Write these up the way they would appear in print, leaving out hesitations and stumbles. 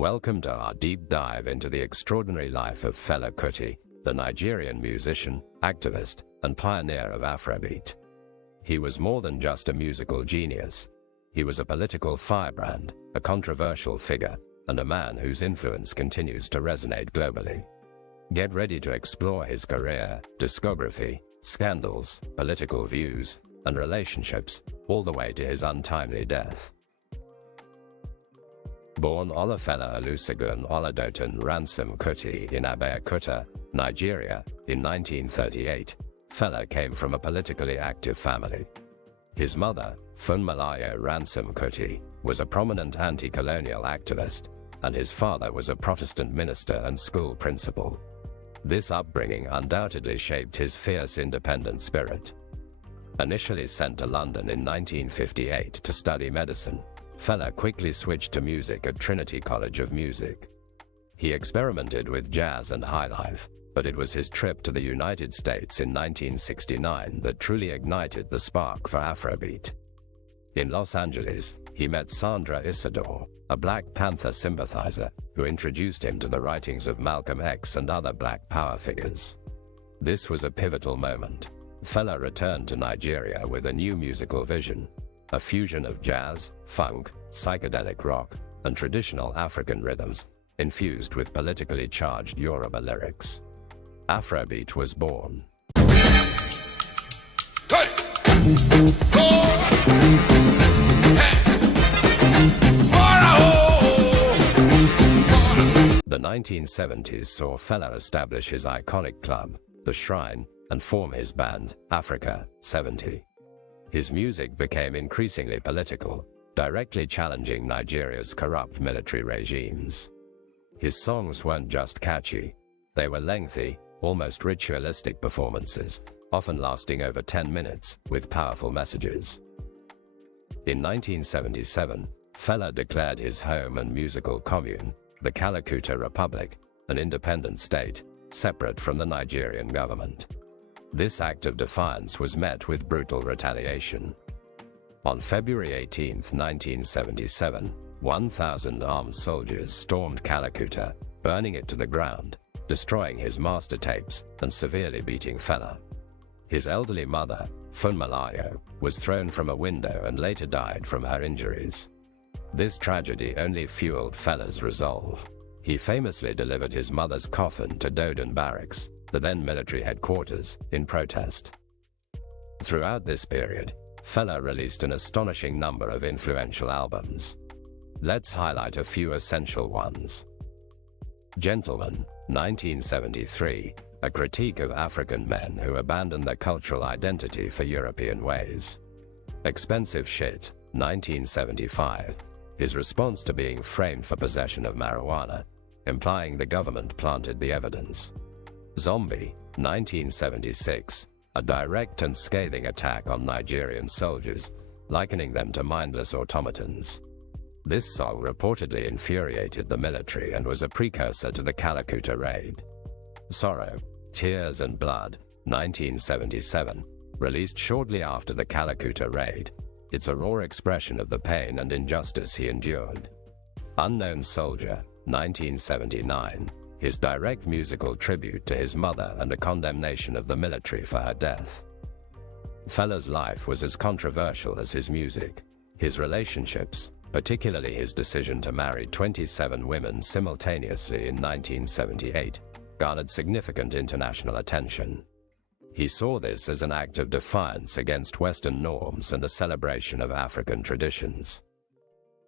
Welcome to our deep dive into the extraordinary life of Fela Kuti, the Nigerian musician, activist, and pioneer of Afrobeat. He was more than just a musical genius. He was a political firebrand, a controversial figure, and a man whose influence continues to resonate globally. Get ready to explore his career, discography, scandals, political views, and relationships, all the way to his untimely death. Born Olufella Olusegun Oladotan Ransom Kuti in Abeokuta, Nigeria, in 1938, Fela came from a politically active family. His mother, Funmilayo Ransom Kuti, was a prominent anti-colonial activist, and his father was a Protestant minister and school principal. This upbringing undoubtedly shaped his fierce independent spirit. Initially sent to London in 1958 to study medicine, Fela quickly switched to music at Trinity College of Music. He experimented with jazz and highlife, but it was his trip to the United States in 1969 that truly ignited the spark for Afrobeat. In Los Angeles, he met Sandra Isidore, a Black Panther sympathizer, who introduced him to the writings of Malcolm X and other Black Power figures. This was a pivotal moment. Fela returned to Nigeria with a new musical vision, a fusion of jazz, funk, psychedelic rock, and traditional African rhythms, infused with politically charged Yoruba lyrics. Afrobeat was born. The 1970s saw Fela establish his iconic club, The Shrine, and form his band, Africa 70. His music became increasingly political, directly challenging Nigeria's corrupt military regimes. His songs weren't just catchy, they were lengthy, almost ritualistic performances, often lasting over 10 minutes, with powerful messages. In 1977, Fela declared his home and musical commune, the Calacuta Republic, an independent state, separate from the Nigerian government. This act of defiance was met with brutal retaliation. On February 18, 1977, 1,000 armed soldiers stormed Calacuta, burning it to the ground, destroying his master tapes, and severely beating Fela. His elderly mother, Funmilayo, was thrown from a window and later died from her injuries. This tragedy only fueled Fela's resolve. He famously delivered his mother's coffin to Doden Barracks, the then military headquarters, in protest. Throughout this period, Fela released an astonishing number of influential albums. Let's highlight a few essential ones. Gentleman, 1973, a critique of African men who abandon their cultural identity for European ways. Expensive Shit, 1975, his response to being framed for possession of marijuana, implying the government planted the evidence. Zombie, 1976, a direct and scathing attack on Nigerian soldiers, likening them to mindless automatons. This song reportedly infuriated the military and was a precursor to the Calacuta raid. Sorrow, Tears and Blood, 1977, released shortly after the Calacuta raid. It's a raw expression of the pain and injustice he endured. Unknown Soldier, 1979, his direct musical tribute to his mother and a condemnation of the military for her death. Fela's life was as controversial as his music. His relationships, particularly his decision to marry 27 women simultaneously in 1978, garnered significant international attention. He saw this as an act of defiance against Western norms and a celebration of African traditions.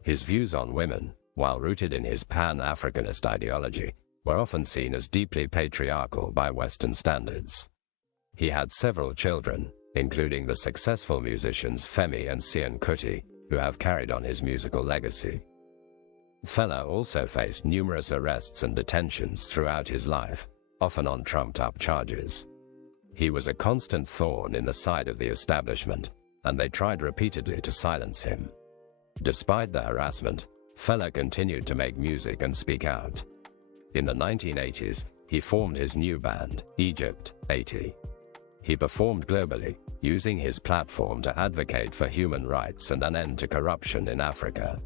His views on women, while rooted in his Pan-Africanist ideology, were often seen as deeply patriarchal by Western standards. He had several children, including the successful musicians Femi and Sian Kuti, who have carried on his musical legacy. Fela also faced numerous arrests and detentions throughout his life, often on trumped-up charges. He was a constant thorn in the side of the establishment, and they tried repeatedly to silence him. Despite the harassment, Fela continued to make music and speak out. In the 1980s, he formed his new band, Egypt 80. He performed globally, using his platform to advocate for human rights and an end to corruption in Africa.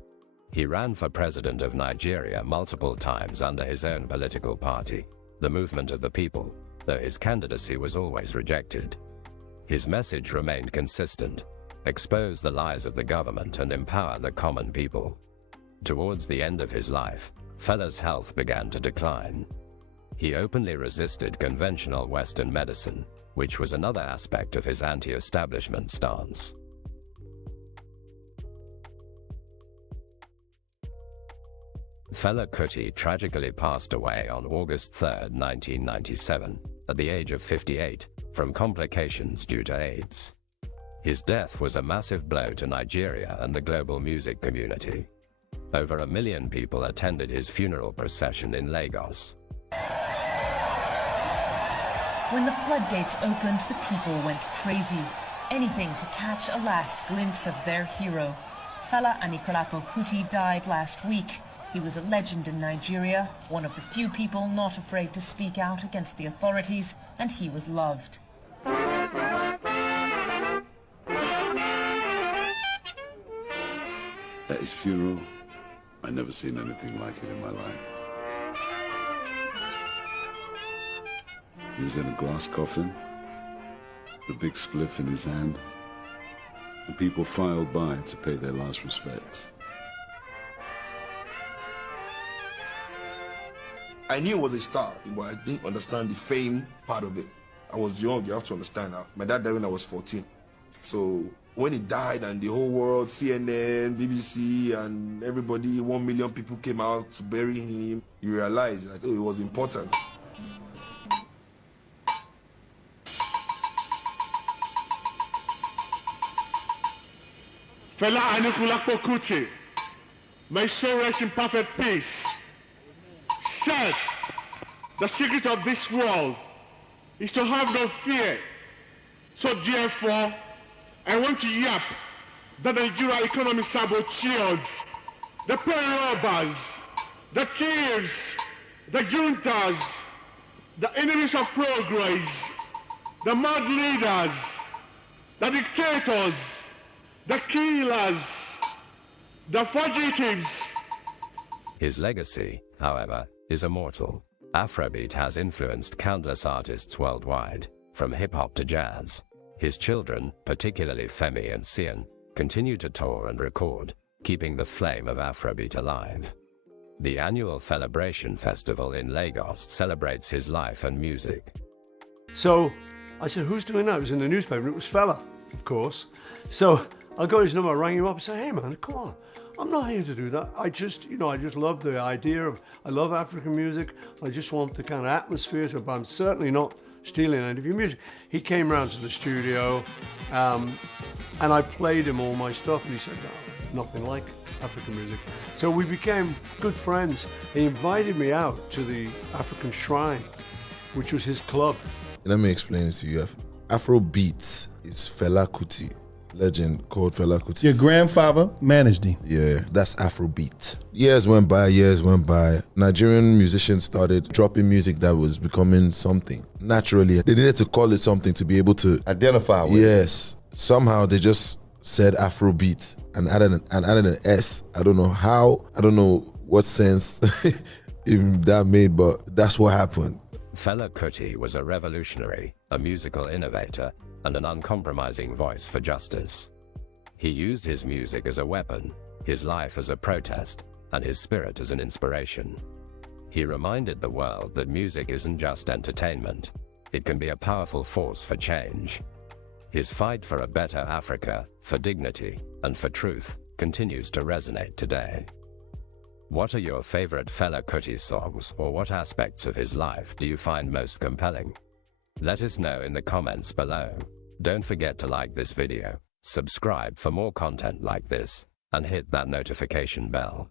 He ran for president of Nigeria multiple times under his own political party, the Movement of the People, though his candidacy was always rejected. His message remained consistent: expose the lies of the government and empower the common people. Towards the end of his life, Fela's health began to decline. He openly resisted conventional Western medicine, which was another aspect of his anti-establishment stance. Fela Kuti tragically passed away on August 3, 1997, at the age of 58, from complications due to AIDS. His death was a massive blow to Nigeria and the global music community. Over 1 million people attended his funeral procession in Lagos. When the floodgates opened, the people went crazy. Anything to catch a last glimpse of their hero. Fela Kuti died last week. He was a legend in Nigeria, one of the few people not afraid to speak out against the authorities, and he was loved. At his funeral, I never seen anything like it in my life. He was in a glass coffin, with a big spliff in his hand, and people filed by to pay their last respects. I knew it was a star, but I didn't understand the fame part of it. I was young, you have to understand that. My dad died when I was 14. So when he died and the whole world, CNN, BBC, and everybody, 1 million people came out to bury him, you realize that it was important. Fela Kuti, may soul rest in perfect peace, said, the secret of this world is to have no fear. So therefore, I want to yap that the Nigeria economy saboteurs, the pay robbers, the thieves, the juntas, the enemies of progress, the mad leaders, the dictators, the killers, the fugitives. His legacy, however, is immortal. Afrobeat has influenced countless artists worldwide, from hip-hop to jazz. His children, particularly Femi and Sian, continue to tour and record, keeping the flame of Afrobeat alive. The annual Felabration Festival in Lagos celebrates his life and music. So I said, who's doing that? It was in the newspaper. It was Fela, of course. So I got his number, I rang him up and said, hey man, come on. I'm not here to do that. I just love the idea of, I love African music. I just want the kind of atmosphere to it, but I'm certainly not stealing any of your music. He came round to the studio and I played him all my stuff and he said, no, nothing like African music. So we became good friends. He invited me out to the African Shrine, which was his club. Let me explain it to you. Afrobeat is Fela Kuti. Legend called Fela Kuti. Your grandfather managed him. Yeah, that's Afrobeat. Years went by. Nigerian musicians started dropping music that was becoming something. Naturally, they needed to call it something to be able to identify with. Yes. Somehow they just said Afrobeat and added an S. I don't know how, I don't know what sense even that made, but that's what happened. Fela Kuti was a revolutionary, a musical innovator, and an uncompromising voice for justice. He used his music as a weapon, his life as a protest, and his spirit as an inspiration. He reminded the world that music isn't just entertainment, it can be a powerful force for change. His fight for a better Africa, for dignity, and for truth continues to resonate today. What are your favorite Fela Kuti songs, or what aspects of his life do you find most compelling? Let us know in the comments below. Don't forget to like this video, subscribe for more content like this, and hit that notification bell.